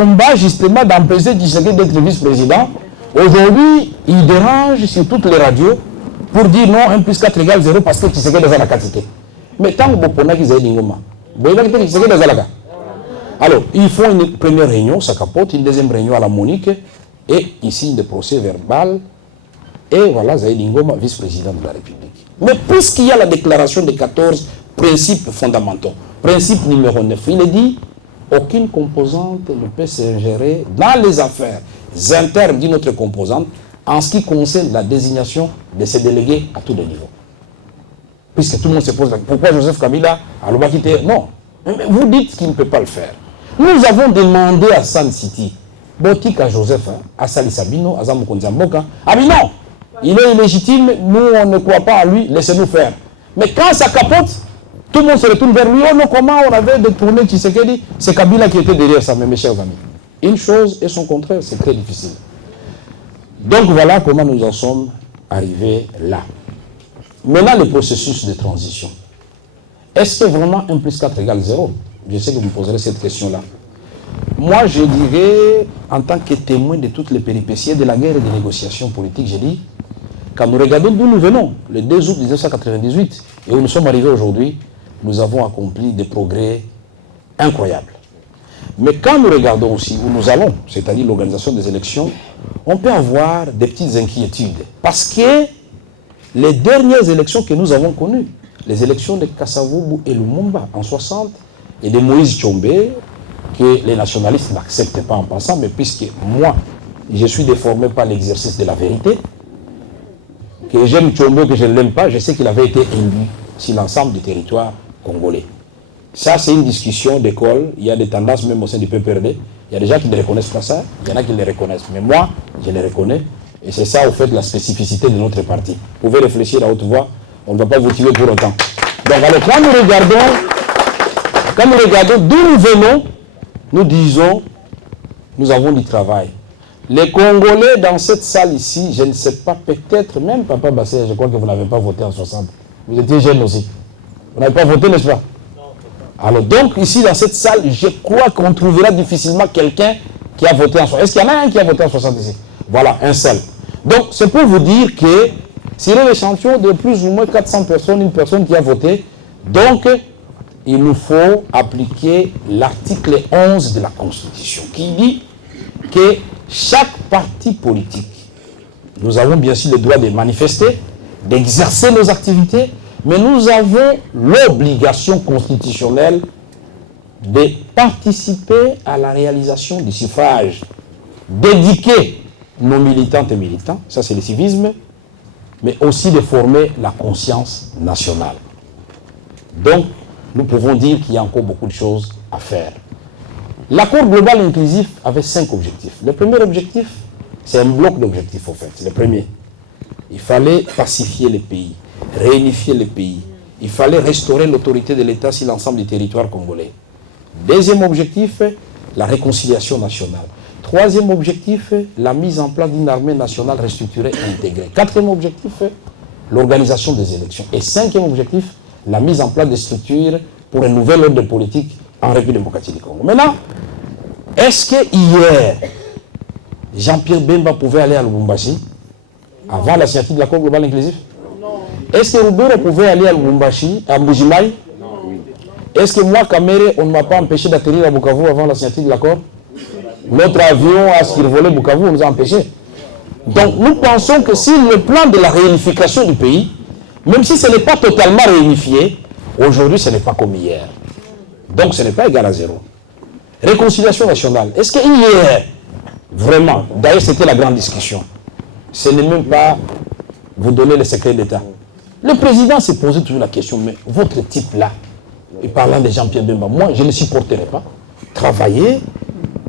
combat justement d'empêcher Tshisekedi d'être vice-président. Aujourd'hui, il dérange sur toutes les radios pour dire non, 1 plus 4 égale 0 parce que Tshisekedi est dans la quantité. Mais tant que vous avez dit Ngoma, alors, ils font une première réunion, ça capote, une deuxième réunion à la Monique, et ils signent des procès verbal, et voilà, Zaïd Ngoma, vice-président de la République. Mais puisqu'il y a la déclaration des 14 principes fondamentaux, principe numéro 9, il est dit, aucune composante ne peut s'ingérer dans les affaires internes d'une autre composante en ce qui concerne la désignation de ses délégués à tous les niveaux. Puisque tout le monde se pose la question, pourquoi Joseph Kabila a le quitté? Non. Vous dites qu'il ne peut pas le faire. Nous avons demandé à San City, Botik à Joseph, à Sali Sabino, à Zamukonzamboka. Ah mais non, il est illégitime, nous on ne croit pas à lui, laissez-nous faire. Mais quand ça capote, tout le monde se retourne vers lui. Oh non, comment on avait détourné Tshisekedi? C'est Kabila qui était derrière ça, mes chers amis. Une chose et son contraire, c'est très difficile. Donc voilà comment nous en sommes arrivés là. Maintenant, le processus de transition. Est-ce que vraiment 1 plus 4 égale 0? Je sais que vous me poserez cette question-là. Moi, je dirais, en tant que témoin de toutes les péripéties de la guerre et des négociations politiques, j'ai dit, quand nous regardons d'où nous venons, le 2 août 1998, et où nous sommes arrivés aujourd'hui, nous avons accompli des progrès incroyables. Mais quand nous regardons aussi où nous allons, c'est-à-dire l'organisation des élections, on peut avoir des petites inquiétudes. Parce que les dernières élections que nous avons connues, les élections de Kasavubu et Lumumba en 60, et de Moïse Tshombe, que les nationalistes n'acceptent pas en passant, mais puisque moi, je suis déformé par l'exercice de la vérité, que j'aime Tshombe, que je ne l'aime pas, je sais qu'il avait été élu sur l'ensemble du territoire congolais. Ça, c'est une discussion d'école. Il y a des tendances même au sein du PPRD. Il y a des gens qui ne reconnaissent pas ça, il y en a qui le reconnaissent. Mais moi, je le reconnais. Et c'est ça, au fait, la spécificité de notre parti. Vous pouvez réfléchir à haute voix, on ne va pas vous tuer pour autant. Donc, alors, quand nous regardons d'où nous venons, nous disons, nous avons du travail. Les Congolais dans cette salle ici, je ne sais pas, peut-être même, Papa Bassé, je crois que vous n'avez pas voté en 60. Vous étiez jeune aussi. Vous n'avez pas voté, n'est-ce pas? Alors donc, ici, dans cette salle, je crois qu'on trouvera difficilement quelqu'un qui a voté en 60. Est-ce qu'il y en a un qui a voté en 60 ici? Voilà, un seul. Donc, c'est pour vous dire que s'il est l'échantillon de plus ou moins 400 personnes, une personne qui a voté, donc, il nous faut appliquer l'article 11 de la Constitution, qui dit que chaque parti politique, nous avons bien sûr le droit de manifester, d'exercer nos activités, mais nous avons l'obligation constitutionnelle de participer à la réalisation du suffrage, d'éduquer nos militantes et militants, ça c'est le civisme, mais aussi de former la conscience nationale. Donc, nous pouvons dire qu'il y a encore beaucoup de choses à faire. L'accord global inclusif avait 5 objectifs. Le premier objectif, c'est un bloc d'objectifs, au fait. Le premier, il fallait pacifier les pays, réunifier les pays. Il fallait restaurer l'autorité de l'État sur l'ensemble du territoire congolais. Deuxième objectif, la réconciliation nationale. Troisième objectif, la mise en place d'une armée nationale restructurée et intégrée. Quatrième objectif, l'organisation des élections. Et cinquième objectif, la mise en place des structures pour un nouvel ordre politique en République démocratique du Congo. Maintenant, est-ce que hier, Jean-Pierre Bemba pouvait aller à Lubumbashi avant la signature de l'accord global inclusif? Est-ce que Roubero pouvait aller à Lubumbashi, à Mbujimaï? Est-ce que moi, Kamere, on ne m'a pas empêché d'atterrir à Bukavu avant la signature de l'accord? Notre avion a survolé Bukavu, on nous a empêchés. Donc nous pensons que si le plan de la réunification du pays, même si ce n'est pas totalement réunifié, aujourd'hui ce n'est pas comme hier. Donc ce n'est pas égal à 0. Réconciliation nationale. Est-ce que hier, vraiment, d'ailleurs c'était la grande discussion, ce n'est même pas vous donner le secret d'État. Le président s'est posé toujours la question, mais votre type là, et parlant de Jean-Pierre Bemba, moi je ne supporterai pas travailler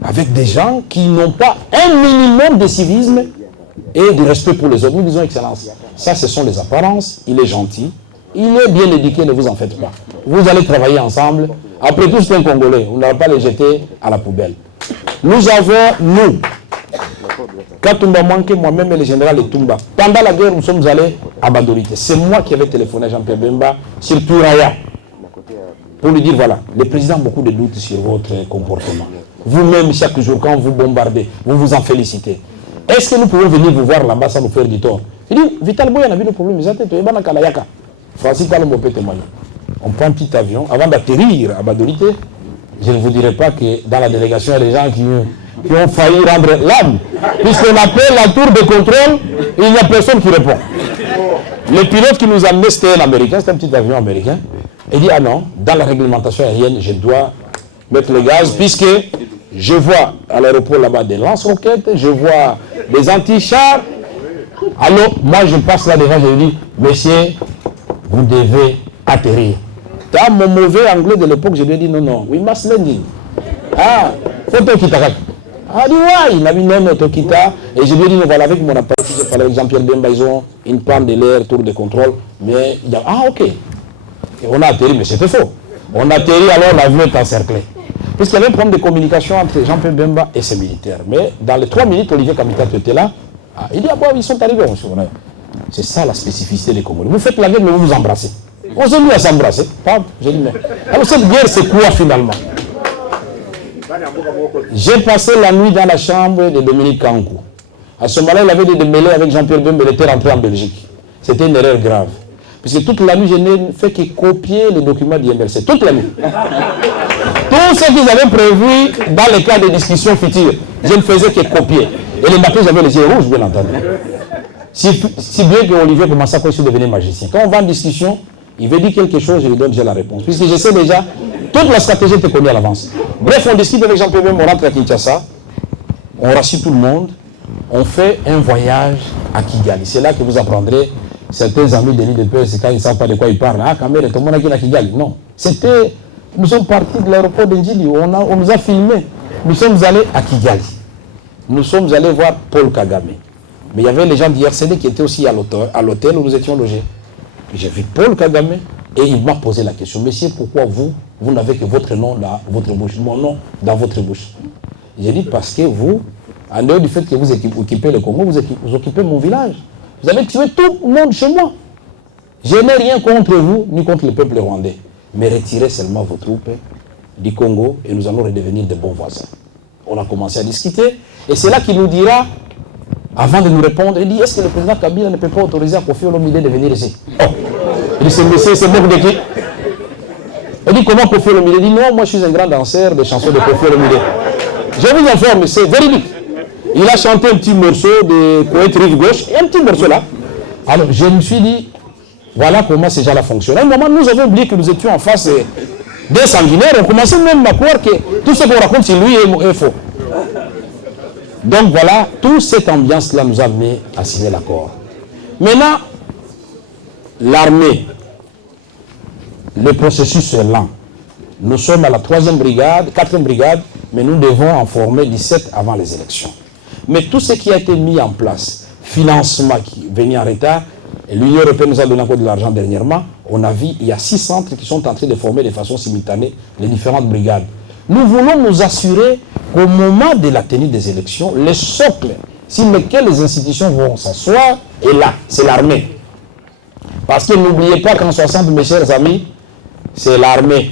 avec des gens qui n'ont pas un minimum de civisme et de respect pour les autres. Nous disons excellence. Ça, ce sont les apparences. Il est gentil. Il est bien éduqué, ne vous en faites pas. Vous allez travailler ensemble. Après tout, c'est un Congolais. On ne va pas les jeter à la poubelle. Nous avons, nous, Katumba Manke, moi-même et le général Etumba, pendant la guerre, nous sommes allés à Bandolité. C'est moi qui avais téléphoné à Jean-Pierre Bemba sur Touraya pour lui dire, voilà, le président a beaucoup de doutes sur votre comportement. Vous-même, chaque jour, quand vous bombardez, vous vous en félicitez. Est-ce que nous pouvons venir vous voir là-bas sans nous faire du tort? Il dit, Vital Boy, on a vu le problème. Francis Kalombo peut témoigner. On prend un petit avion avant d'atterrir à Badolité. Je ne vous dirai pas que dans la délégation, il y a des gens qui ont failli rendre l'âme. Puisqu'on appelle la tour de contrôle, il n'y a personne qui répond. Le pilote qui nous a amené, c'était un Américain, c'était un petit avion américain. Il dit, ah non, dans la réglementation aérienne, je dois mettre le gaz, puisque je vois à l'aéroport là-bas des lance-roquettes, je vois des anti-chars. Alors, moi, je passe là devant, je lui dis, monsieur, vous devez atterrir. Dans mon mauvais anglais de l'époque, je lui ai dit, non, non, we must landing. Ah, faut Tokita. Ah, dit, ouais, il m'a dit, non, non, Tokita. Et je lui ai dit, non, voilà, avec mon appareil, je parlais avec Jean-Pierre Bemba, ils ont une panne de l'air, tour de contrôle. Mais, il y a, ah, ok. Et on a atterri, mais c'était faux. On a atterri, alors l'avion est encerclé. Puisqu'il y avait un problème de communication entre Jean-Pierre Bemba et ses militaires. Mais dans les 3 minutes, Olivier Kamita était là. Ah, il dit, ah bon, ils sont arrivés. C'est ça la spécificité des Congolais. Vous faites la guerre, mais vous vous embrassez. On s'est mis à s'embrasser. J'ai dit, mais... Alors cette guerre, c'est quoi finalement? J'ai passé la nuit dans la chambre de Dominique Kankou. À ce moment-là, il avait des démêlés avec Jean-Pierre Bemba, il était rentré en Belgique. C'était une erreur grave. Puisque toute la nuit, je n'ai fait que copier les documents d'IMLC. Toute la nuit. Tout ce qu'ils avaient prévu dans les cas de discussion futures, je ne faisais que copier. Et le matin, j'avais les yeux rouges, bien entendu. Si bien que Olivier commençait à devenir magicien. Quand on va en discussion, il veut dire quelque chose, je lui donne déjà la réponse. Puisque je sais déjà, toute la stratégie était connue à l'avance. Bref, on discute avec Jean-Pierre Bemba, on rentre à Kinshasa, on rassure tout le monde, on fait un voyage à Kigali. C'est là que vous apprendrez, certains amis de l'île de Perse, quand ils ne savent pas de quoi ils parlent, ah, Kamere, tout le monde a Kigali. Non, c'était, nous sommes partis de l'aéroport d'Ndjili, on nous a filmés, nous sommes allés à Kigali. Nous sommes allés voir Paul Kagame. Mais il y avait les gens d'IRCD qui étaient aussi à l'hôtel où nous étions logés. J'ai vu Paul Kagame et il m'a posé la question. Monsieur, pourquoi vous n'avez que votre nom dans votre bouche, mon nom dans votre bouche? J'ai dit parce que vous, en dehors du fait que vous occupez le Congo, vous occupez mon village. Vous avez tué tout le monde chez moi. Je n'ai rien contre vous, ni contre le peuple rwandais. Mais retirez seulement vos troupes du Congo et nous allons redevenir de bons voisins. On a commencé à discuter et c'est là qu'il nous dira, avant de nous répondre, il dit, est-ce que le président Kabila ne peut pas autoriser à Kofi Olomide de venir ici? Oh. Il dit, ce monsieur, c'est moque de qui? Il dit, comment Kofi Olomide? Il dit, non, moi je suis un grand danseur des chansons de Kofi Olomide. Je vous informe, c'est véridique. Il a chanté un petit morceau de Koweït Rive Gauche, et un petit morceau là. Alors je me suis dit, voilà comment ces gens-là fonctionnent. À un moment, nous avons oublié que nous étions en face des sanguinaires. On commençait même à croire que tout ce qu'on raconte sur lui est faux. Donc voilà, toute cette ambiance-là nous a amené à signer l'accord. Maintenant, l'armée, le processus est lent. Nous sommes à la 3e brigade, 4e brigade, mais nous devons en former 17 avant les élections. Mais tout ce qui a été mis en place, financement qui venait en retard, et l'Union européenne nous a donné encore de l'argent dernièrement, on a vu, il y a 6 centres qui sont en train de former de façon simultanée les différentes brigades. Nous voulons nous assurer qu'au moment de la tenue des élections, le socle sur lequel les institutions vont s'asseoir est là, c'est l'armée. Parce que n'oubliez pas qu'en 60, mes chers amis, c'est l'armée.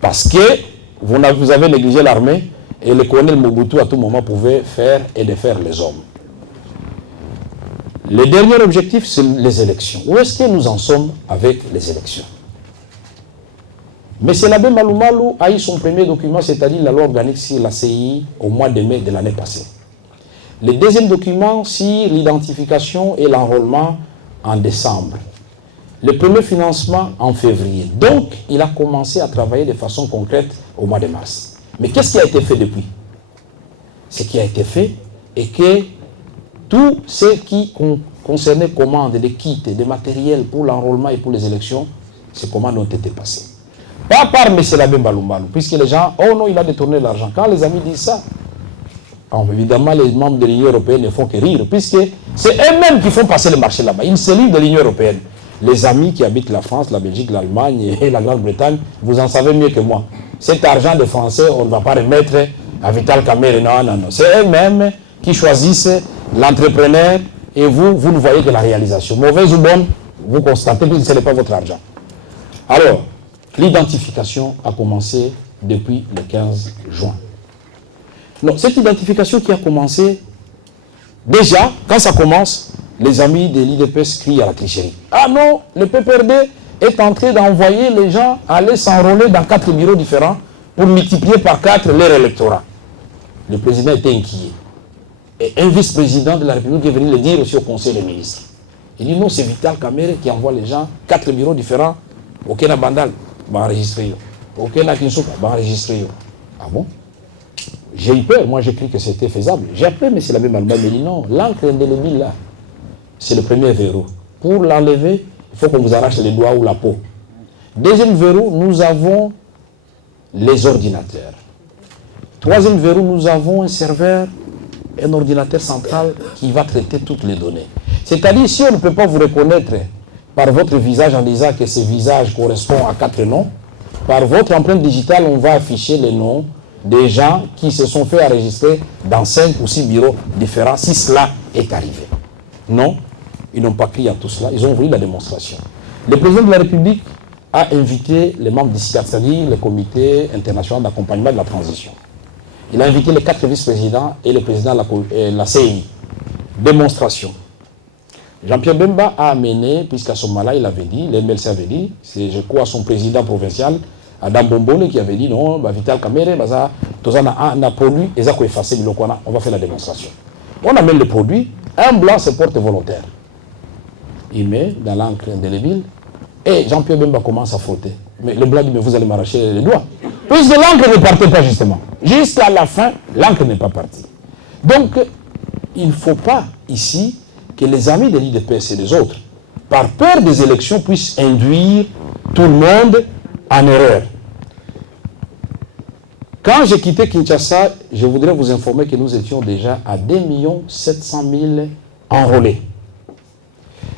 Parce que vous avez négligé l'armée et le colonel Mobutu à tout moment pouvait faire et défaire les hommes. Le dernier objectif, c'est les élections. Où est-ce que nous en sommes avec les élections? M. Labé Malou Malou a eu son premier document, c'est-à-dire la loi organique sur la CI au mois de mai de l'année passée. Le deuxième document sur l'identification et l'enrôlement en décembre. Le premier financement en février. Donc, il a commencé à travailler de façon concrète au mois de mars. Mais qu'est-ce qui a été fait depuis? Ce qui a été fait est que tout ce qui concernait commandes de kits, de matériel pour l'enrôlement et pour les élections, ces commandes ont été passées. Pas par M. Labé Malou Malou, puisque les gens, oh non, il a détourné l'argent. Quand les amis disent ça, évidemment, les membres de l'Union européenne ne font que rire, puisque c'est eux-mêmes qui font passer le marché là-bas. Une cellule de l'Union européenne. Les amis qui habitent la France, la Belgique, l'Allemagne et la Grande-Bretagne, vous en savez mieux que moi. Cet argent des Français, on ne va pas remettre à Vital Kamerhe. Non, non, non. C'est eux-mêmes qui choisissent l'entrepreneur et vous ne voyez que la réalisation. Mauvaise ou bonne, vous constatez que ce n'est pas votre argent. Alors, l'identification a commencé depuis le 15 juin. Non, cette identification qui a commencé, déjà, quand ça commence, les amis de l'IDPS crient à la tricherie. Ah non, le PPRD est en train d'envoyer les gens aller s'enrôler dans 4 bureaux différents pour multiplier par 4 leur électorat. Le président était inquiet. Et un vice-président de la République est venu le dire aussi au Conseil des ministres. Il dit non, c'est Vital Kamerhe qui envoie les gens, 4 bureaux différents, au Kenya Bandal, va enregistrer. Au Kenya Kinshasa, va enregistrer. Ah bon? J'ai eu peur, moi j'ai cru que c'était faisable. J'ai appelé M. l'abbé Malba, il me dit non, l'encre indélébile là, c'est le premier verrou. Pour l'enlever, il faut qu'on vous arrache les doigts ou la peau. Deuxième verrou, nous avons les ordinateurs. Troisième verrou, nous avons un serveur, un ordinateur central qui va traiter toutes les données. C'est-à-dire, si on ne peut pas vous reconnaître par votre visage en disant que ce visage correspond à 4 noms, par votre empreinte digitale, on va afficher les noms des gens qui se sont fait enregistrer dans 5 ou 6 bureaux différents, si cela est arrivé. Non, ils n'ont pas crié à tout cela, ils ont voulu la démonstration. Le président de la République a invité les membres du CICAD, c'est-à-dire le comité international d'accompagnement de la transition. Il a invité les 4 vice-présidents et le président de la CEI. Démonstration. Jean-Pierre Bemba a amené, puisqu'à ce moment-là, il avait dit, l'MLC avait dit, c'est je crois son président provincial, Adam Bombole, qui avait dit non, Vital Kamerhe, on a produit, et ça effacé, on va faire la démonstration. On amène le produit, un blanc se porte volontaire. Il met dans l'encre indélébile, et Jean-Pierre Bemba commence à frotter. Mais le blanc dit, mais vous allez m'arracher les doigts. Puisque l'encre ne partait pas justement. Jusqu'à la fin, l'encre n'est pas partie. Donc, il ne faut pas ici que les amis de l'IDPS et les autres, par peur des élections, puissent induire tout le monde en erreur. Quand j'ai quitté Kinshasa, je voudrais vous informer que nous étions déjà à 2 700 000 enrôlés.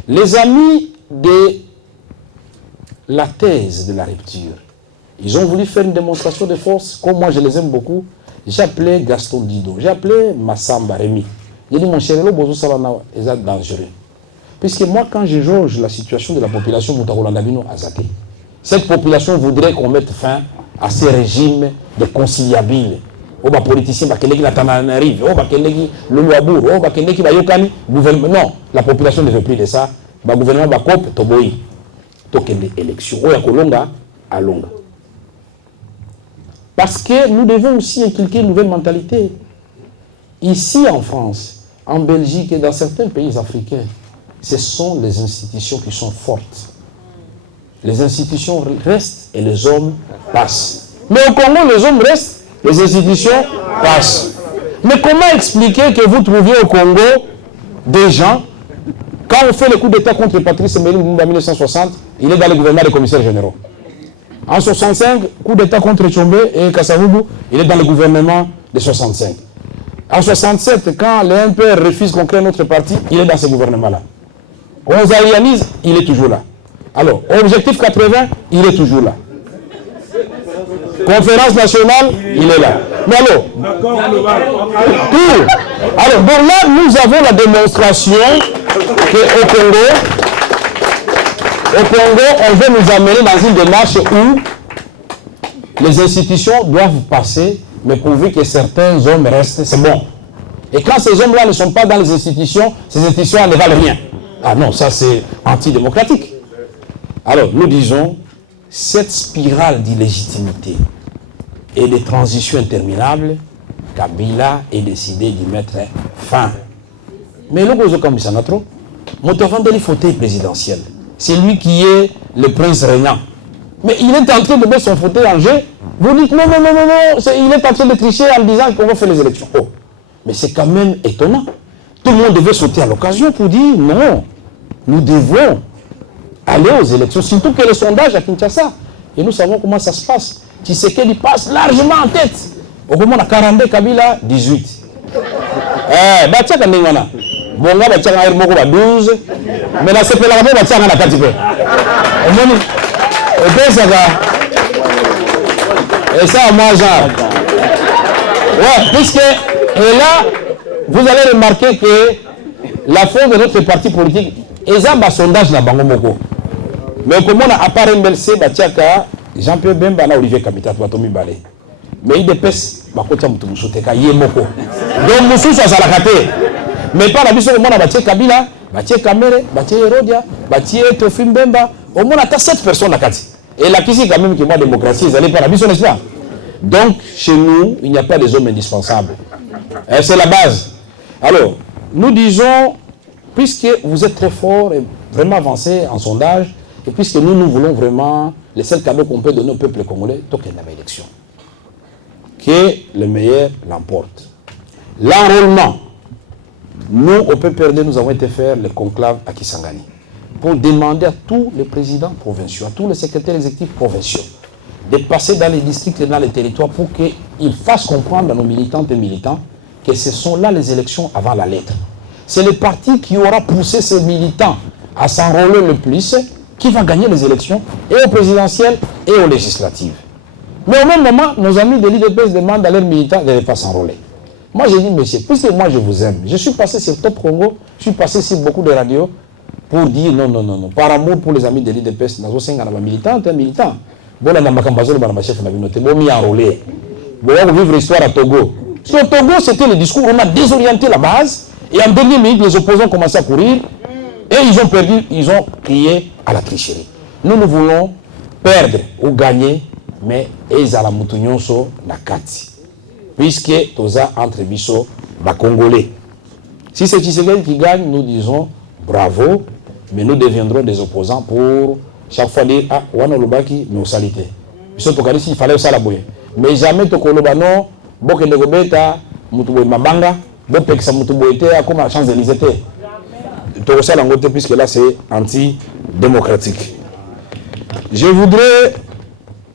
Les amis de la thèse de la rupture, ils ont voulu faire une démonstration de force, comme moi je les aime beaucoup. J'ai appelé Gaston Dido, j'ai appelé Massamba Rémi. J'ai dit, mon cher, c'est dangereux. Puisque moi, quand je jauge la situation de la population Moutarolandabino Azate, cette population voudrait qu'on mette fin à ces régimes de conciliabiles. Non, la population ne veut plus de ça. Le gouvernement va couper, toboyi. Tokende élection. Parce que nous devons aussi inculquer une nouvelle mentalité. Ici en France, en Belgique et dans certains pays africains, ce sont les institutions qui sont fortes. Les institutions restent et les hommes passent. Mais au Congo, les hommes restent, les institutions passent. Mais comment expliquer que vous trouviez au Congo des gens, quand on fait le coup d'État contre Patrice Emery Lumumba en 1960, il est dans le gouvernement des commissaires généraux. En 65, coup d'État contre Tchombe et Kassavubu, il est dans le gouvernement de 65. En 67, quand le MPR refuse qu'on crée notre parti, il est dans ce gouvernement-là. On zarianise, il est toujours là. Alors, Objectif 80, il est toujours là. Conférence nationale, il est là. Mais alors, tout. Alors, donc là, nous avons la démonstration qu'au Congo, on veut nous amener dans une démarche où les institutions doivent passer, mais pourvu que certains hommes restent, c'est bon. Et quand ces hommes-là ne sont pas dans les institutions, ces institutions ne valent rien. Ah non, ça c'est antidémocratique. Alors, nous disons, cette spirale d'illégitimité et de transition interminable, Kabila est décidé d'y mettre fin. Mais le Gozo Kamissanatro, Motorandeli fauteuil présidentiel, c'est lui qui est le prince régnant. Mais il est en train de mettre son fauteuil en jeu. Vous dites non, il est en train de tricher en disant qu'on va faire les élections. Oh, mais c'est quand même étonnant. Tout le monde devait sauter à l'occasion pour dire non, nous devons aller aux élections, surtout que les sondages à Kinshasa, et nous savons comment ça se passe. Tshisekedi passe largement en tête. Au moment de 42, Kabila, 18. Batiaka Ningana. Bonga Batiaka Moko 12. Mais la CPLA, Batiaka na Katipe. Et ça, moi, genre. Ouais, puisque, et là, vous allez remarquer que la force de notre parti politique, et ça, un sondage na Bango Moko. Mais comment on a appareil MLC, Batiaka, Jean-Pierre Bemba, Olivier Kamita, Batomi Balé. Mais il dépêche bakotia mutu musoteka yemoko. Donc mususu azalaka te. Mais pas la biso au monde batie Kabila, batie Kamere, batie Herodia, batie Théophile Mbemba, au moins à 7 personnes à Kati. Et la question quand même que moi démocratie, ils allaient pas la biso, n'est-ce pas? Donc chez nous, il n'y a pas des hommes indispensables. C'est la base. Alors, nous disons, puisque vous êtes très fort et vraiment avancé en sondage, et puisque nous voulons vraiment, les seuls cadeaux qu'on peut donner au peuple congolais, tant qu'il y a une élection, que le meilleur l'emporte. L'enrôlement. Nous, au PPRD, nous avons été faire le conclave à Kisangani pour demander à tous les présidents provinciaux, à tous les secrétaires exécutifs provinciaux, de passer dans les districts et dans les territoires pour qu'ils fassent comprendre à nos militantes et militants que ce sont là les élections avant la lettre. C'est le parti qui aura poussé ses militants à s'enrôler le plus qui va gagner les élections, et aux présidentielles et aux législatives. Mais au même moment, nos amis de l'IDPS demandent à leurs militants de ne pas s'enrôler. Moi, j'ai dit, monsieur, puisque moi, je vous aime, je suis passé sur Top Congo, je suis passé sur beaucoup de radios pour dire non, non, non, non. Par amour pour les amis de l'IDPS, nous avons militant, un militant. Bon, on a un chef, on a noté, bon, mis enrôlé. Bon, on va vivre l'histoire à Togo. Sur Togo, c'était le discours, on a désorienté la base, et en dernière minute, les opposants ont commencé à courir, et ils ont perdu, ils ont crié à la tricherie. Nous voulons perdre ou gagner, mais ils à la moutounionso na kati. Puisque Toza entre Bisso, Congolais. Si c'est Tshisekedi qui gagne, nous disons bravo, mais nous deviendrons des opposants pour chaque fois dire ah, Wana Lubaki, nos salités. Bisso Tokadi, il fallait ça la boye. Mais jamais Tokoloba non, Boke Negobeta, Mutuboy Mabanga, Bopeksa Mutuboy comme la Champs-Élysées. Tokosa Langote, puisque là c'est anti-démocratique. Je voudrais.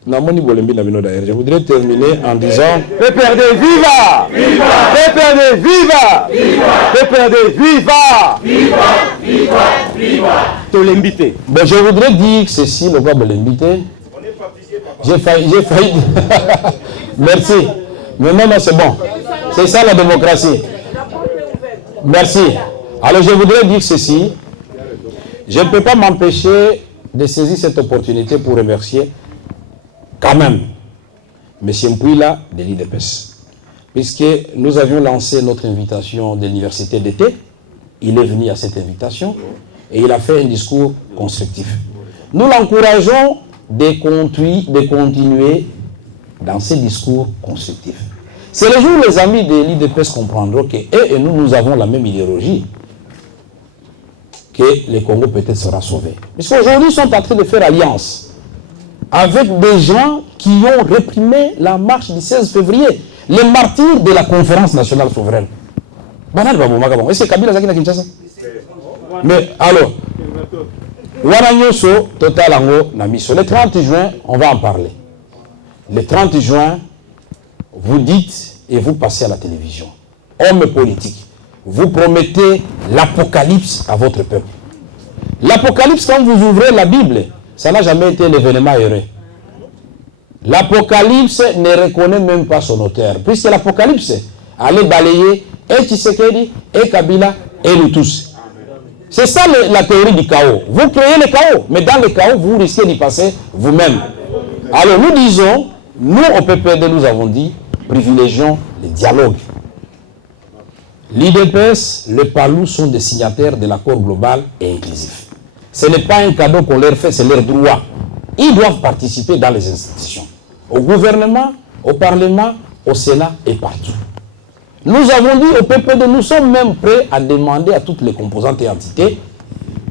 Je voudrais terminer en disant PPRD viva! Viva! PPRD viva! Viva! PPRD viva! Viva! Viva! Viva! Tolembité. Bon, je voudrais dire ceci, le roi Bolembité. J'ai failli. Merci. Mais non, c'est bon. C'est ça la démocratie. Merci. Alors je voudrais dire ceci. Je ne peux pas m'empêcher de saisir cette opportunité pour remercier quand même M. Mpouila de l'IDPS. Puisque nous avions lancé notre invitation de l'université d'été, il est venu à cette invitation et il a fait un discours constructif. Nous l'encourageons de continuer dans ces discours constructifs. C'est le jour où les amis de l'IDPS comprendront que eux et nous avons la même idéologie, que le Congo peut-être sera sauvé. Puisqu'aujourd'hui, ils sont en train de faire alliance avec des gens qui ont réprimé la marche du 16 février, les martyrs de la conférence nationale souveraine. Est-ce que Kabila Zaki na Kinshasa? Mais alors, Waranyoso, Total Ango, Namiso. Le 30 juin, on va en parler. Le 30 juin, vous dites et vous passez à la télévision. Hommes politiques, vous promettez l'apocalypse à votre peuple. L'apocalypse, quand vous ouvrez la Bible, ça n'a jamais été l'événement heureux. L'Apocalypse ne reconnaît même pas son auteur, puisque l'Apocalypse allait balayer et Tshisekedi, et Kabila, et nous tous. C'est ça la théorie du chaos. Vous créez le chaos, mais dans le chaos, vous risquez d'y passer vous-même. Alors nous disons, nous au PPRD, nous avons dit, privilégions le dialogue. L'IDPS, le PALU sont des signataires de l'accord global et inclusif. Ce n'est pas un cadeau qu'on leur fait, c'est leur droit. Ils doivent participer dans les institutions. Au gouvernement, au Parlement, au Sénat et partout. Nous avons dit au PPD, nous sommes même prêts à demander à toutes les composantes et entités,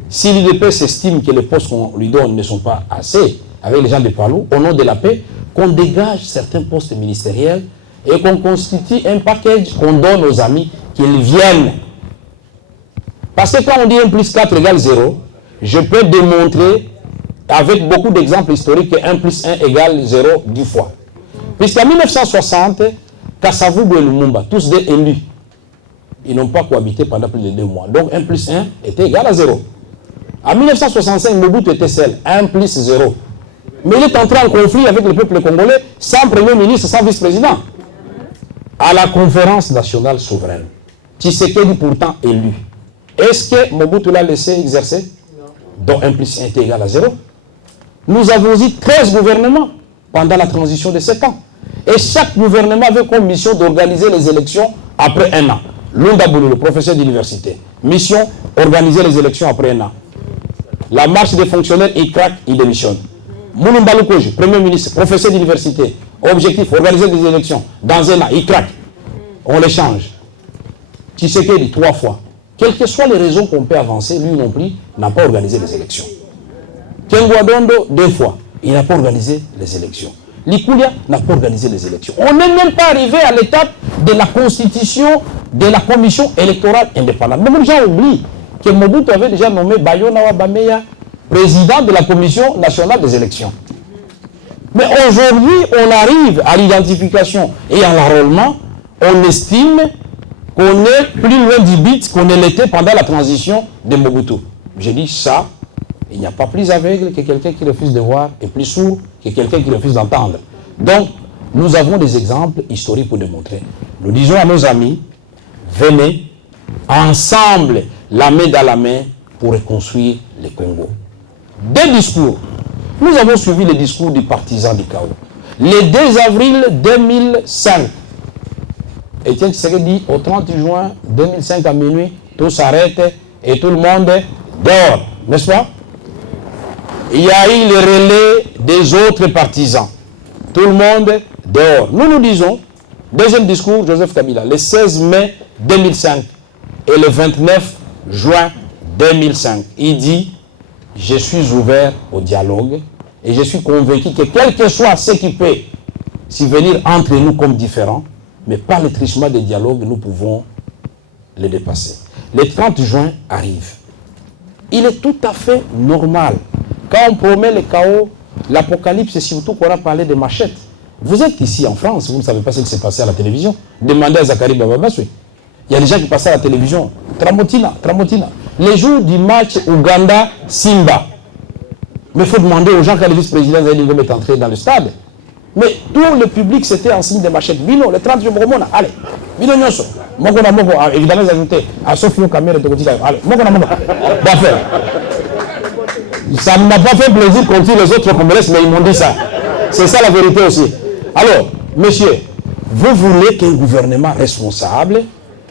si l'IDPS estime que les postes qu'on lui donne ne sont pas assez, avec les gens de Palou, au nom de la paix, qu'on dégage certains postes ministériels et qu'on constitue un package qu'on donne aux amis, qu'ils viennent. Parce que quand on dit 1 plus 4 égale 0, je peux démontrer avec beaucoup d'exemples historiques que 1 plus 1 égale 0 10 fois. Puisqu'en 1960, Kasavubu et Lumumba, tous des élus, ils n'ont pas cohabité pendant plus de 2 mois. Donc 1 plus 1 était égal à 0. En 1965, Mobutu était seul, 1 plus 0. Mais il est entré en conflit avec le peuple congolais, sans premier ministre, sans vice-président. À la conférence nationale souveraine, Tshisekedi pourtant élu. Est-ce que Mobutu l'a laissé exercer? Donc 1 plus 1 était égal à 0. Nous avons eu 13 gouvernements pendant la transition de 7 ans. Et chaque gouvernement avait comme mission d'organiser les élections après un an. Lunda Boulou, le professeur d'université. Mission, organiser les élections après un an. La marche des fonctionnaires, il craque, il démissionne. Mouloumba Lukoji, premier ministre, professeur d'université. Objectif, organiser des élections. Dans un an, il craque. On les change. Tshisekedi, 3 fois. Quelles que soient les raisons qu'on peut avancer, lui non plus n'a pas organisé les élections. Kengwa Dondo, 2 fois. Il n'a pas organisé les élections. Likulia n'a pas organisé les élections. On n'est même pas arrivé à l'étape de la constitution de la commission électorale indépendante. Beaucoup de gens oublient que Mobutu avait déjà nommé Bayona Wabameya président de la commission nationale des élections. Mais aujourd'hui, on arrive à l'identification et à l'enrôlement. On estime qu'on est plus loin du but qu'on l'était pendant la transition de Mobutu. J'ai dit ça, il n'y a pas plus aveugle que quelqu'un qui refuse de voir et plus sourd que quelqu'un qui refuse d'entendre. Donc, nous avons des exemples historiques pour démontrer. Nous disons à nos amis, venez ensemble, la main dans la main, pour reconstruire le Congo. Des discours. Nous avons suivi les discours du partisan du chaos. Le 2 avril 2005, Étienne Tshisekedi dit au 30 juin 2005 à minuit, tout s'arrête et tout le monde dort. N'est-ce pas? Il y a eu le relais des autres partisans. Tout le monde dehors. Nous nous disons, deuxième discours, Joseph Kabila, le 16 mai 2005 et le 29 juin 2005. Il dit, je suis ouvert au dialogue et je suis convaincu que quel que soit ce qui peut survenir entre nous comme différents, mais par le trichement des dialogues, nous pouvons les dépasser. Le 30 juin arrive. Il est tout à fait normal. Quand on promet le chaos, l'apocalypse, c'est surtout qu'on a parlé de machettes. Vous êtes ici en France, vous ne savez pas ce qui s'est passé à la télévision. Demandez à Zachary Bababaswe. Il y a des gens qui passaient à la télévision. Tramotina. Les jours du match Ouganda-Simba. Mais il faut demander aux gens quand le vice-président Zaïdingom est entré dans le stade. Mais tout le public, c'était en signe de machette. Bino, le 30 juin, allez. Bino Nyoso. Mokona Moko, évidemment, ils ajoutaient. À Sophie Caméra de Kotika. Allez, Mokona Moko. Ça ne m'a pas fait plaisir contre les autres Congolais, mais ils m'ont dit ça. C'est ça la vérité aussi. Alors, monsieur, vous voulez qu'un gouvernement responsable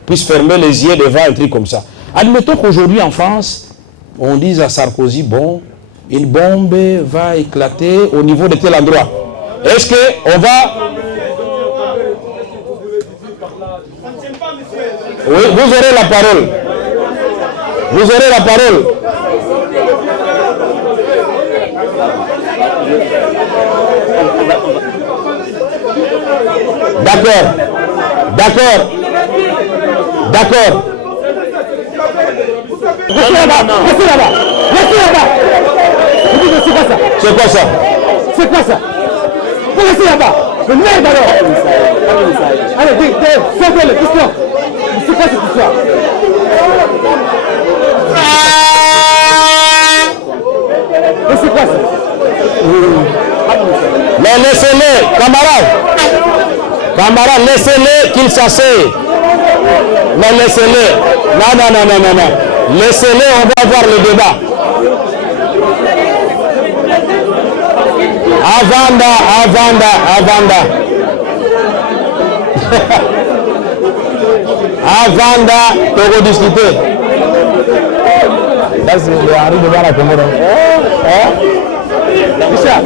puisse fermer les yeux devant un truc comme ça. Admettons qu'aujourd'hui en France, on dise à Sarkozy, bon, une bombe va éclater au niveau de tel endroit. Est-ce qu'on va... Oui, vous aurez la parole. Vous aurez la parole. D'accord. Restez là-bas. C'est quoi ça? Vous restez là-bas. Le merde alors. Allez, sortez-le, histoire. C'est quoi cette histoire? Mais c'est quoi ça? Mais laissez-les, camarades, laissez-les qu'ils s'asseyent. Mais laissez-les. Non. Laissez-les, on va avoir le débat. Avanda, tu vas discuter. Là, c'est le Henri de la Congo. Richard.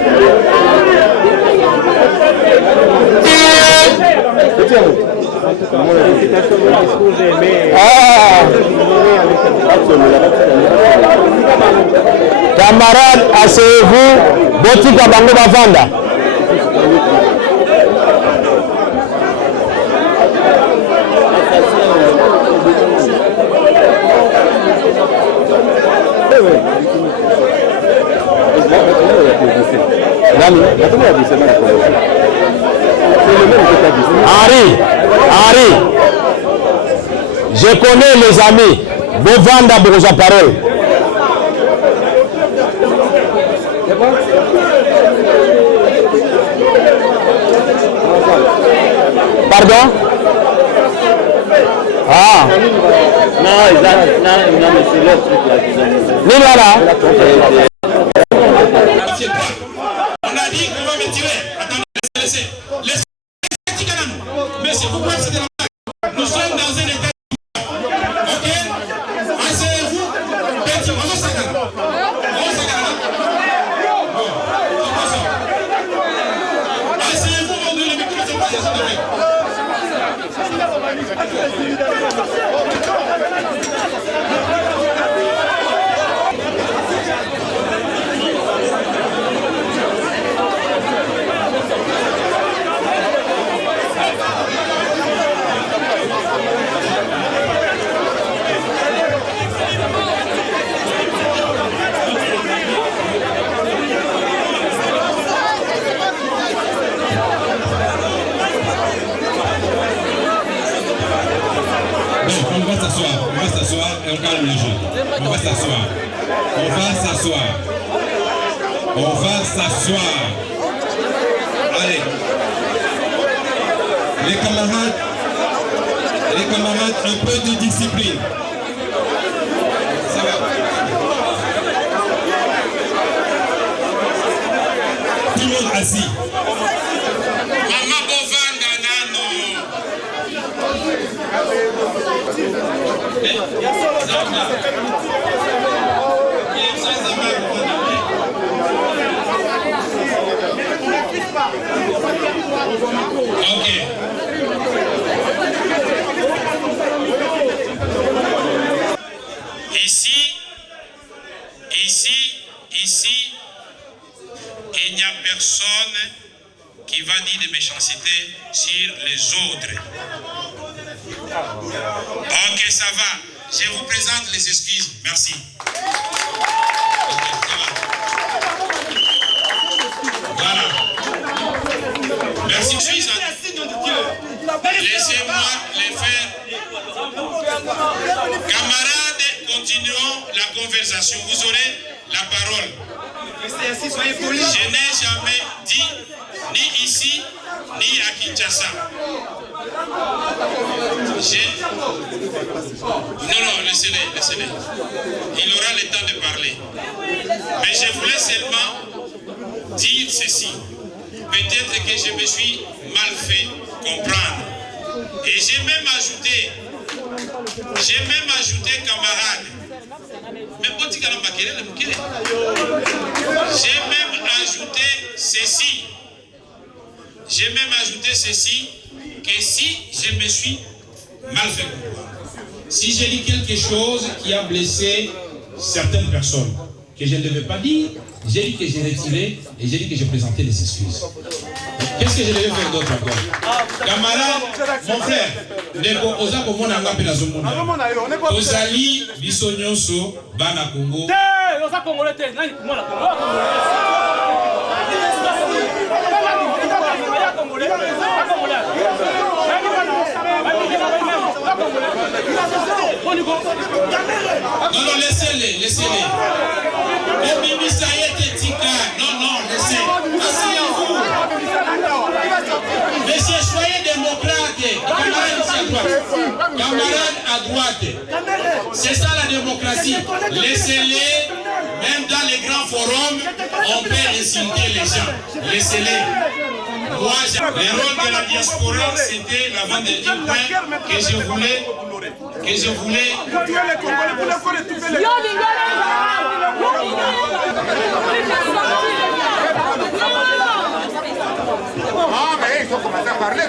Camarades, asseyez-vous. Botika Bango Bavanda. Henri, je connais les amis. Bovanda Boza parole. Pardon? Ah. Non, mais c'est l'autre truc là. On a dit qu'on va me tirer. Attendez, laissez. Donc, on va s'asseoir et on calme le jeu. On va s'asseoir. Allez. Les camarades, un peu de discipline. Ça va. Tout le monde assis. Maman Bovanda Nano. Ok. Ici, il n'y a personne qui va dire des méchancetés sur les autres. Ok, ça va. Je vous présente les excuses. Merci. Ok, ça va. Voilà. Merci. Laissez-moi les faire. Camarades, continuons la conversation. Vous aurez la parole. Je n'ai jamais dit, ni ici, ni à Kinshasa. Non, laissez-les. Il aura le temps de parler. Mais je voulais seulement dire ceci. Peut-être que je me suis mal fait comprendre. Et j'ai même ajouté, camarade. Mais j'ai même ajouté ceci, que si je me suis mal fait comprendre, si j'ai dit quelque chose qui a blessé certaines personnes, que je ne devais pas dire, j'ai dit que j'ai retiré et j'ai dit que j'ai présenté des excuses. Qu'est-ce que je devais faire d'autre encore? Camarade, mon frère, Ozali Bisonyonso, Bana Congo. Non, laissez-les. Et Bibi Sayet et Tika. Non, laissez. Asseyez-vous. Messieurs, soyez démocrates. Camarades à droite. C'est ça la démocratie. Laissez-les. Même dans les grands forums, on peut insulter les gens. Laissez-les. Moi, le rôle de la diaspora, c'était l'avant de dire que je voulais. Ah, mais il faut commencer à parler.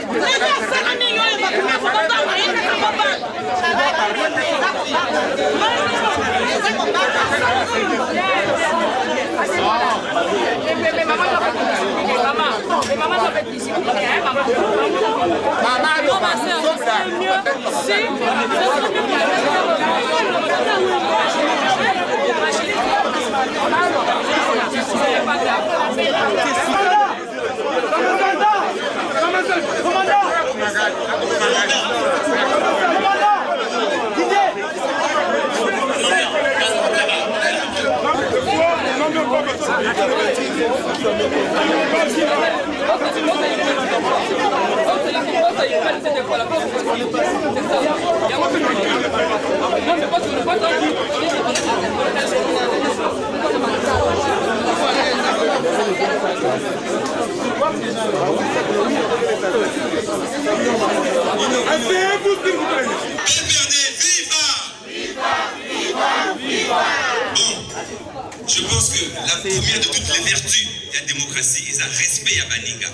Je pense que la première de toutes les vertus de la démocratie, c'est le respect à Baninga.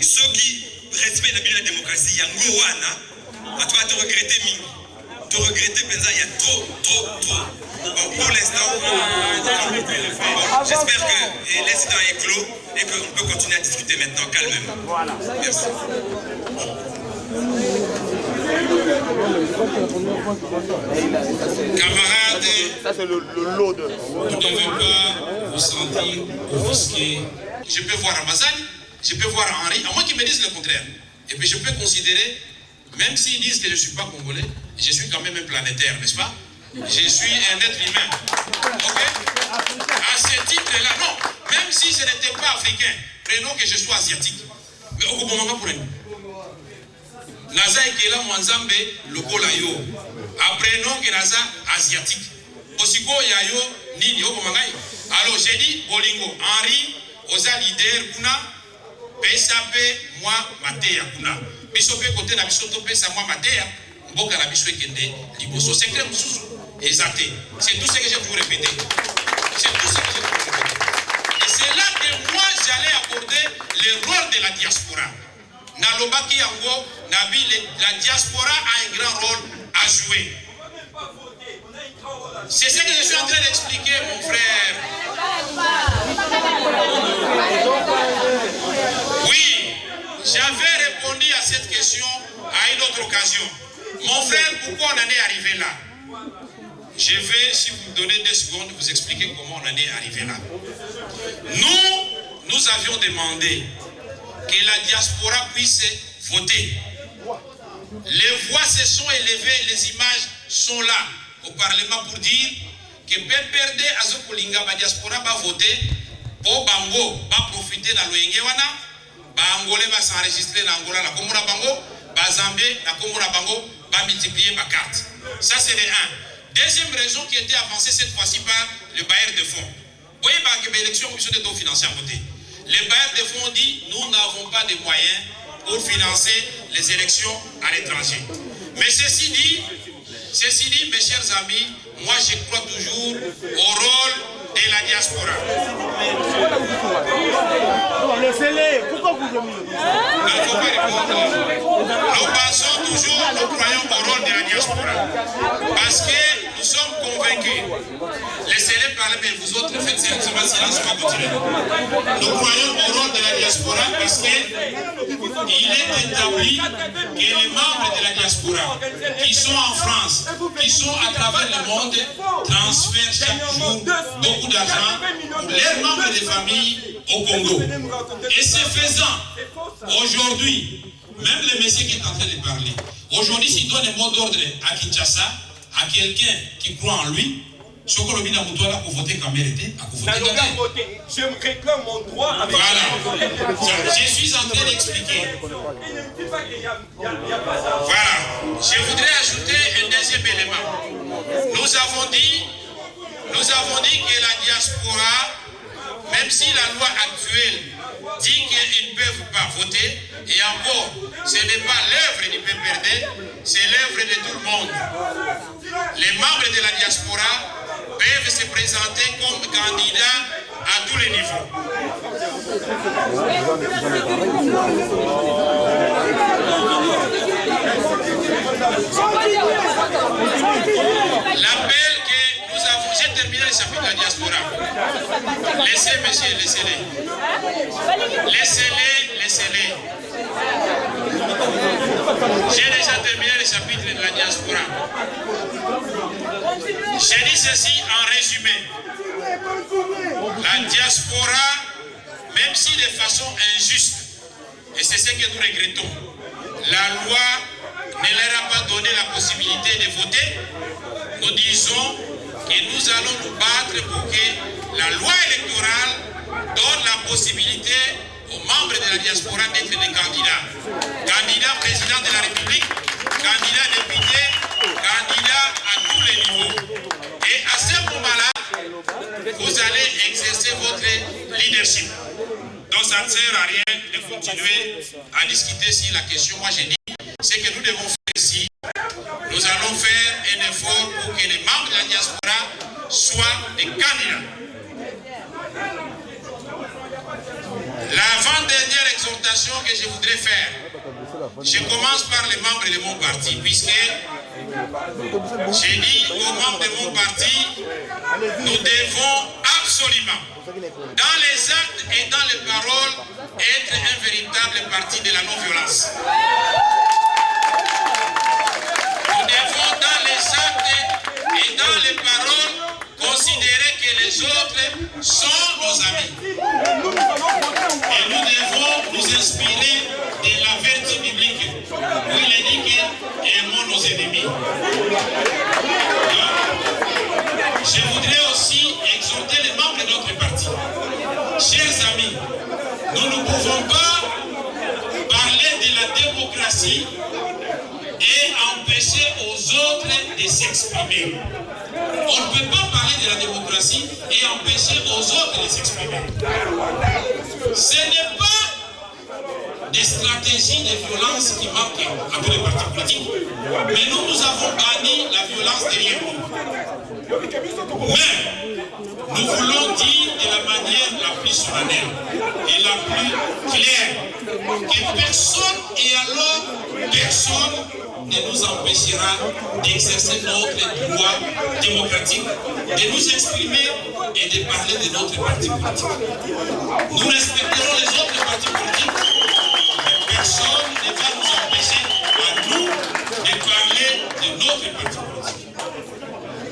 Ceux qui respectent la démocratie, il y a Ngouana, à toi de regretter Mingi. De regretter Benza, il y a trop. Bon, pour l'instant, j'espère que l'incident est clos et qu'on peut continuer à discuter maintenant calmement. Voilà. Merci. Camarades, ça c'est le lot de... Vous ne devez pas vous sentir offusqué. Je peux voir Ramazan, je peux voir Henri, à moins qu'ils me disent le contraire. Et puis je peux considérer même s'ils disent que je ne suis pas congolais, je suis quand même un planétaire, n'est-ce pas? Je suis un être humain. Ok? À ce titre-là, non. Même si je n'étais pas africain, prenons que je sois asiatique. Mais au moment pour nous. Naza Ekela Mwanzambe, Lokola yo. Apprenons que Naza asiatique. Osiko Yayo, Nini, Okomangai. Alors j'ai dit, Bolingo, Henri, Oza leader, Kuna, PSAP, moi, Matéa, Kuna. Bisope côté la bisoto pesa moi Matéa, Mboka la bisope kende, Liboso. C'est clair, exact. C'est tout ce que j'ai voulu répéter. C'est tout ce que j'ai voulu répéter. Et c'est là que moi j'allais aborder le rôle de la diaspora. Nalobaki Yango, Nabi, la diaspora a un grand rôle à jouer. C'est ce que je suis en train d'expliquer, mon frère. Oui, j'avais répondu à cette question à une autre occasion. Mon frère, pourquoi on en est arrivé là? Je vais, si vous me donnez 2 secondes, vous expliquer comment on en est arrivé là. Nous avions demandé que la diaspora puisse voter. Les voix se sont élevées, les images sont là au Parlement pour dire que PPRD Azokolinga, la diaspora va voter pour Bango, va profiter dans le wana, Bangolais va s'enregistrer dans Angola, la Komura Bango, Bazambé, la Komura Bango, va multiplier ma carte. Ça c'est le 1. Deuxième raison qui a été avancée cette fois-ci par le bailleur de fonds. Vous voyez, par l'élection commission des taux financiers à voter. Les bailleurs de fonds dit nous n'avons pas de moyens pour financer les élections à l'étranger. Mais ceci dit, mes chers amis, moi je crois toujours au rôle de la diaspora. Laissez-les, pourquoi vous ne faut pas répondre. Nous pensons toujours, nous croyons au rôle de la diaspora. Parce que nous sommes convaincus. Laissez-les parler, mais vous autres faites sérieusement silence, on va continuer. Nous croyons au rôle de la diaspora parce qu'il est établi que les membres de la diaspora qui sont en France, qui sont à travers le monde, transfèrent chaque jour beaucoup d'argent pour leurs membres de famille au Congo. Et ce faisant, aujourd'hui, même le monsieur qui est en train de parler, aujourd'hui, s'il donne un mot d'ordre à Kinshasa, à quelqu'un qui croit en lui, je réclame mon droit. Voilà. Je suis en train d'expliquer. Voilà. Je voudrais ajouter un deuxième élément. Nous avons dit que la diaspora, même si la loi actuelle dit qu'ils ne peuvent pas voter, et encore, ce n'est pas l'œuvre du PPRD, c'est l'œuvre de tout le monde. Les membres de la diaspora peuvent se présenter comme candidats à tous les niveaux. L'appel que nous avons, j'ai terminé le chapitre de la diaspora. Laissez, monsieur, laissez-les. Laissez-les. J'ai déjà terminé le chapitre de la diaspora. J'ai dit ceci en résumé. La diaspora, même si de façon injuste, et c'est ce que nous regrettons, la loi ne leur a pas donné la possibilité de voter, nous disons que nous allons nous battre pour que la loi électorale donne la possibilité aux membres de la diaspora d'être des candidats. Candidats président de la République, candidats députés, candidats à tous les niveaux. Et à ce moment-là, vous allez exercer votre leadership. Donc ça ne sert à rien de continuer à discuter sur la question. Moi j'ai dit, ce que nous devons faire ici, nous allons faire un effort pour que les membres de la diaspora soient des candidats. L'avant-dernière exhortation que je voudrais faire, je commence par les membres de mon parti, puisque j'ai dit aux membres de mon parti, nous devons absolument, dans les actes et dans les paroles, être un véritable parti de la non-violence. Nous devons, dans les actes et dans les paroles, considérer que les autres sont nos amis. Et nous devons nous inspirer de la vertu biblique, où il est dit que ennemis. Je voudrais aussi exhorter les membres de notre parti. Chers amis, nous ne pouvons pas parler de la démocratie et empêcher aux autres de s'exprimer. On ne peut pas parler de la démocratie et empêcher aux autres de s'exprimer. Ce n'est pas des stratégies de violence qui manquent à tous les partis politiques. Mais nous avons banni la violence derrière nous. Mais nous voulons dire de la manière la plus solennelle et la plus claire que personne et alors personne ne nous empêchera d'exercer notre droit démocratique, de nous exprimer et de parler de notre parti politique. Nous respecterons les autres partis politiques. Personne ne va nous empêcher à nous de parler de notre parti politique.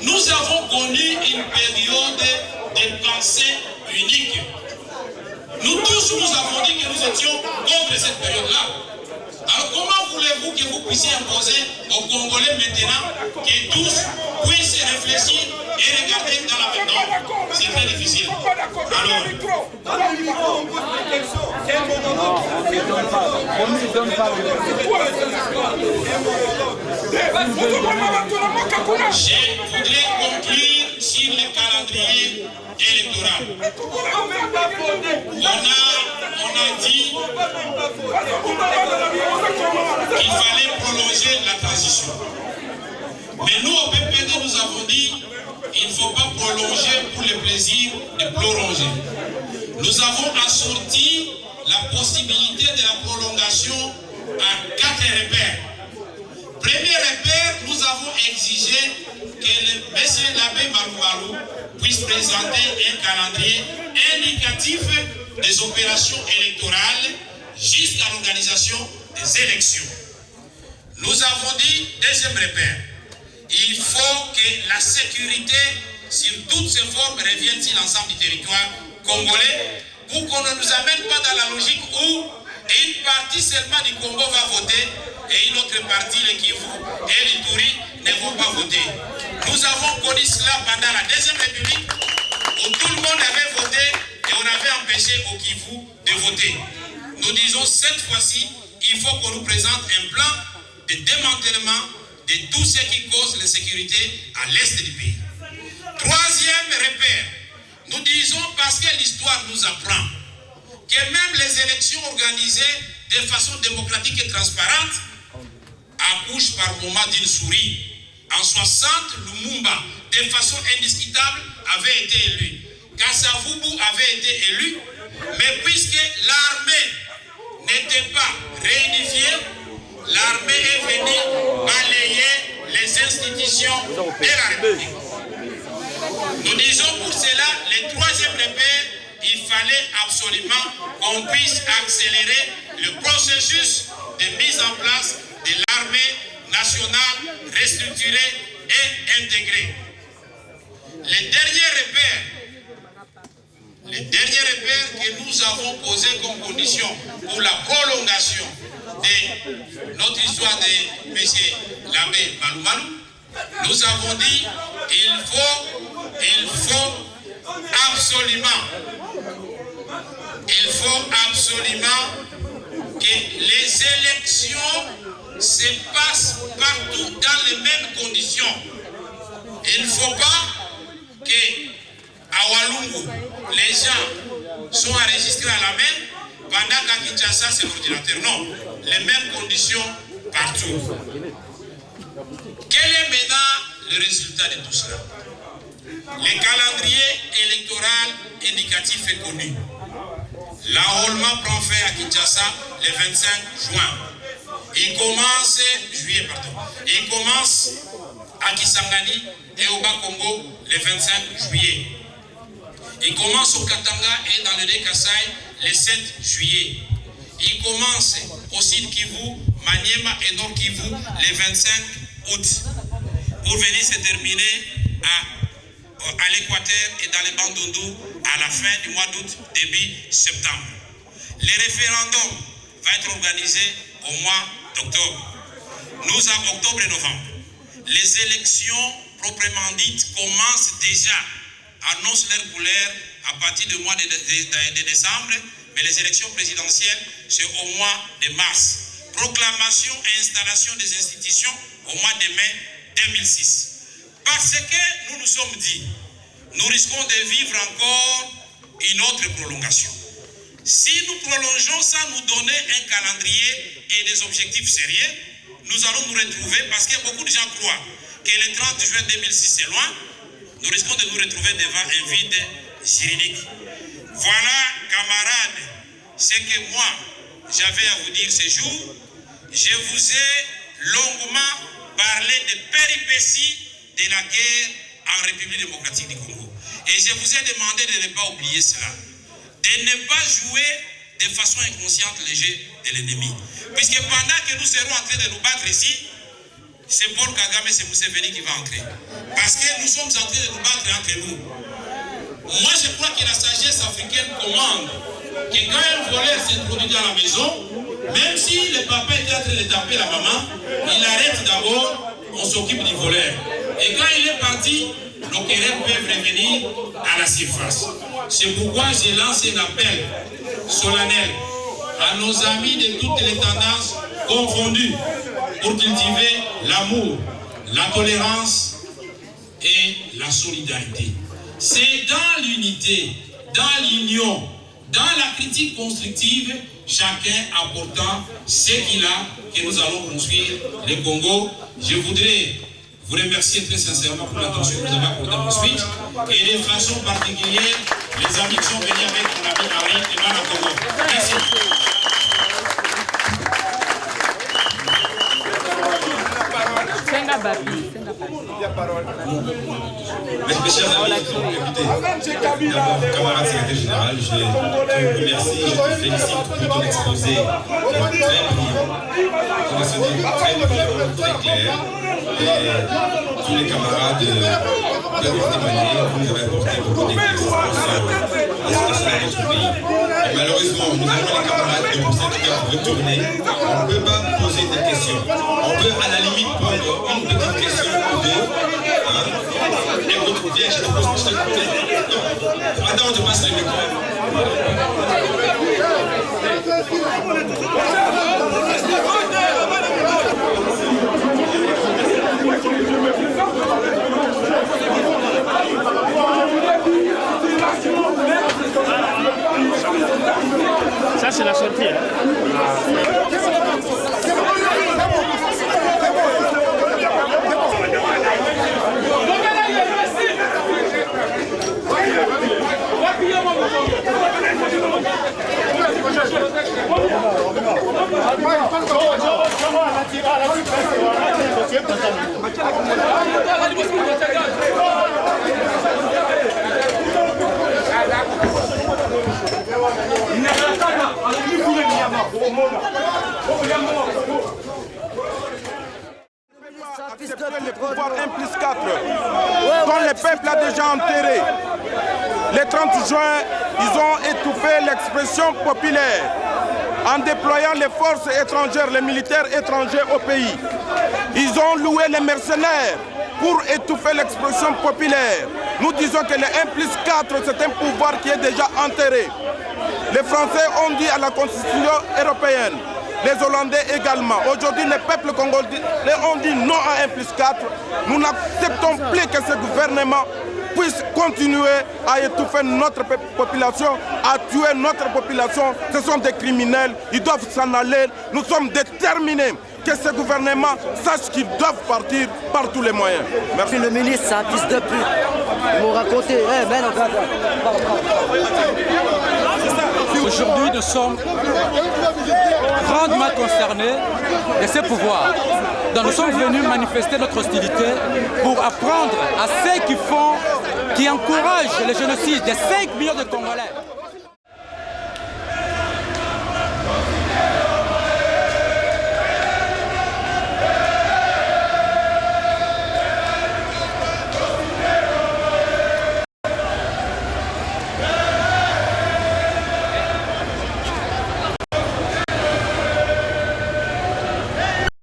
Nous avons connu une période de pensée unique. Nous tous, nous avons dit que nous étions contre cette période-là. Alors comment voulez-vous que vous puissiez imposer aux Congolais maintenant que tous puissent réfléchir et regarder dans la même norme? C'est très difficile. Alors, je voudrais conclure sur le calendrier électoral. On a dit qu'il fallait prolonger la transition. Mais nous, au PPD, nous avons dit qu'il ne faut pas prolonger pour le plaisir de prolonger. Nous avons assorti la possibilité de la prolongation à 4 repères. Premier repère, nous avons exigé que M. l'abbé Maloumalou puisse présenter un calendrier indicatif des opérations électorales jusqu'à l'organisation des élections. Nous avons dit, deuxième repère, il faut que la sécurité sur toutes ses formes revienne sur l'ensemble du territoire congolais pour qu'on ne nous amène pas dans la logique où une partie seulement du Congo va voter et une autre partie, le Kivu et l'Ituri, ne vont pas voter. Nous avons connu cela pendant la Deuxième République où tout le monde avait voté et on avait empêché au Kivu de voter. Nous disons cette fois-ci, il faut qu'on nous présente un plan de démantèlement de tout ce qui cause l'insécurité à l'est du pays. Troisième repère, nous disons parce que l'histoire nous apprend que même les élections organisées de façon démocratique et transparente accouchent par moment d'une souris. En 60, Lumumba, de façon indiscutable, avait été élu. Kassavubu avait été élu, mais puisque l'armée n'était pas réunifiée, l'armée est venue balayer les institutions de la République. Nous disons pour cela, le troisième repère, il fallait absolument qu'on puisse accélérer le processus de mise en place de l'armée nationale restructurée et intégrée. Le dernier repère que nous avons posé comme condition pour la prolongation de notre histoire de M. l'abbé Maloumalou, nous avons dit il faut absolument que les élections se passent partout dans les mêmes conditions. Il ne faut pas que à Walungu, les gens sont enregistrés à la main, pendant qu'à Kinshasa, c'est l'ordinateur. Non, les mêmes conditions partout. Quel est maintenant le résultat de tout cela? Le calendrier électoral indicatif est connu. L'enrôlement prend fin à Kinshasa le 25 juin. Il commence à Kisangani et au Bas-Congo le 25 juillet. Il commence au Katanga et dans le Kasaï le 7 juillet. Il commence au Sud Kivu, Maniema et Nord Kivu le 25 août. Pour venir se terminer à l'Équateur et dans les Bandundu à la fin du mois d'août, début septembre. Le référendum va être organisé au mois d'octobre. Nous, en octobre et novembre. les élections proprement dites commencent déjà, annoncent leur couleur à partir du mois de décembre, mais les élections présidentielles, c'est au mois de mars. Proclamation et installation des institutions au mois de mai 2006. Parce que nous nous sommes dit, nous risquons de vivre encore une autre prolongation. Si nous prolongeons sans nous donner un calendrier et des objectifs sérieux, nous allons nous retrouver, parce que beaucoup de gens croient que le 30 juin 2006 c'est loin, nous risquons de nous retrouver devant un vide juridique. Voilà, camarades, ce que moi j'avais à vous dire ce jour. Je vous ai longuement parlé des péripéties de la guerre en République démocratique du Congo. Et je vous ai demandé de ne pas oublier cela, de ne pas jouer de façon inconsciente le jeu de l'ennemi. Puisque pendant que nous serons en train de nous battre ici, c'est Paul Kagame, c'est Museveni qui va entrer. Parce que nous sommes en train de nous battre entre nous. Moi, je crois que la sagesse africaine commande que quand un voleur s'introduit dans la maison, même si le papa est en train de taper la maman, il arrête d'abord, on s'occupe du voleur. Et quand il est parti, nos querelles peuvent revenir à la surface. C'est pourquoi j'ai lancé un appel solennel à nos amis de toutes les tendances confondues pour cultiver l'amour, la tolérance et la solidarité. C'est dans l'unité, dans l'union, dans la critique constructive, chacun apportant ce qu'il a, que nous allons construire le Congo. Je voudrais vous remercier très sincèrement pour l'attention que vous avez accordée à mon speech et de façon particulière les amis qui sont venus avec mon ami Henri et Mana Congo. Merci. Mes chers amis, écoutez, d'abord, camarade secrétaire général, je te remercie, je te félicite pour ton exposé très brillant. On va se dire très brillant, très clair. Et tous les camarades peuvent en témoigner. Vous nous avez apporté beaucoup d'éclaircissements sur la situation de notre pays. Et malheureusement, nous avons les camarades qui ont cette carte retournée. On ne peut pas poser des questions. On peut à la limite prendre une petite question ou deux. Écoute, viens, je te pose, je te pose. Attends, on te passe le micro. Ça, c'est la sortie. Accepter le pouvoir 1+4 dont le peuple a déjà enterré. Le 30 juin, ils ont étouffé l'expression populaire en déployant les forces étrangères, les militaires étrangers au pays. Ils ont loué les mercenaires pour étouffer l'expression populaire. Nous disons que le 1+4, c'est un pouvoir qui est déjà enterré. Les Français ont dit à la Constitution européenne, les Hollandais également. Aujourd'hui, les peuples congolais ont dit non à 1+4. Nous n'acceptons plus que ce gouvernement puisse continuer à étouffer notre population, à tuer notre population. Ce sont des criminels, ils doivent s'en aller. Nous sommes déterminés que ce gouvernement sache qu'ils doivent partir par tous les moyens. Merci. Le ministre, c'est un fils de pute. Ils m'ont raconté. Aujourd'hui, nous sommes grandement concernés de ces pouvoirs. Donc nous sommes venus manifester notre hostilité pour apprendre à ceux qui encouragent le génocide de 5 millions de Congolais.